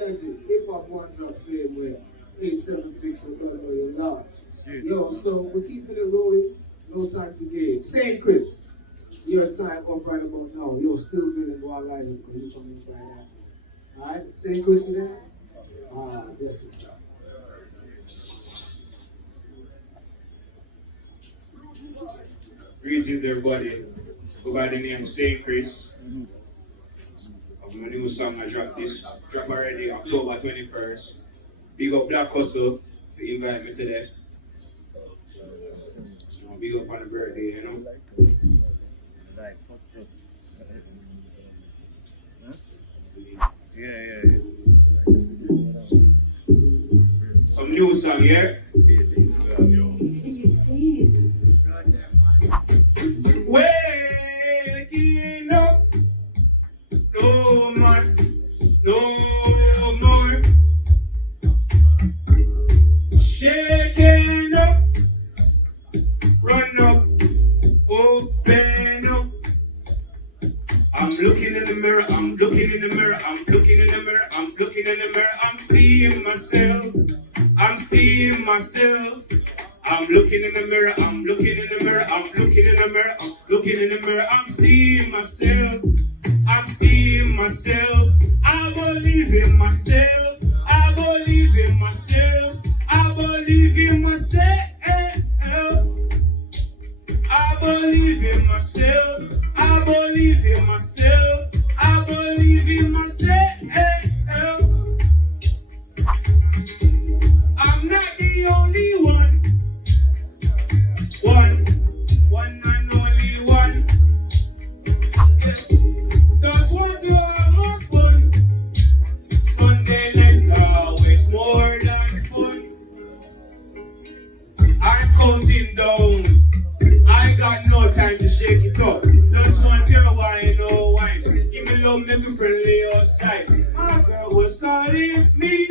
energy. Hip hop one drop same way. 876, we don't know you're large. Yo, so we're keeping it rolling. No time to get. St. Chris, your time up right about now. You're still feeling more alive because you're coming by that. Alright, St. Chris you there? Ah, yes, it's that. Greetings, everybody. Go by the name St. Chris. I'm a new song I drop already October 21st. Big up Black Hustle to invite me today. Big up on the birthday, you know. Yeah. Some new song here. Waking up, no mas, no more. Shaking up, run up, open up. I'm looking in the mirror, I'm looking in the mirror, I'm looking in the mirror, I'm looking in the mirror, I'm seeing myself, I'm seeing myself. I'm looking in the mirror, I'm looking in the mirror, I'm looking in the mirror, I'm looking in the mirror, I'm seeing myself, I'm seeing myself. I believe in myself, I believe in myself, I believe in myself. I believe in myself, I believe in myself, I believe in myself. I'm not the only one. One and only one. Yeah. Just want to have more fun. Sunday nights are always more than fun. I'm counting down. I got no time to shake it up. Just want to wine, no wine. Give me love, make you friendly outside. My girl was calling me.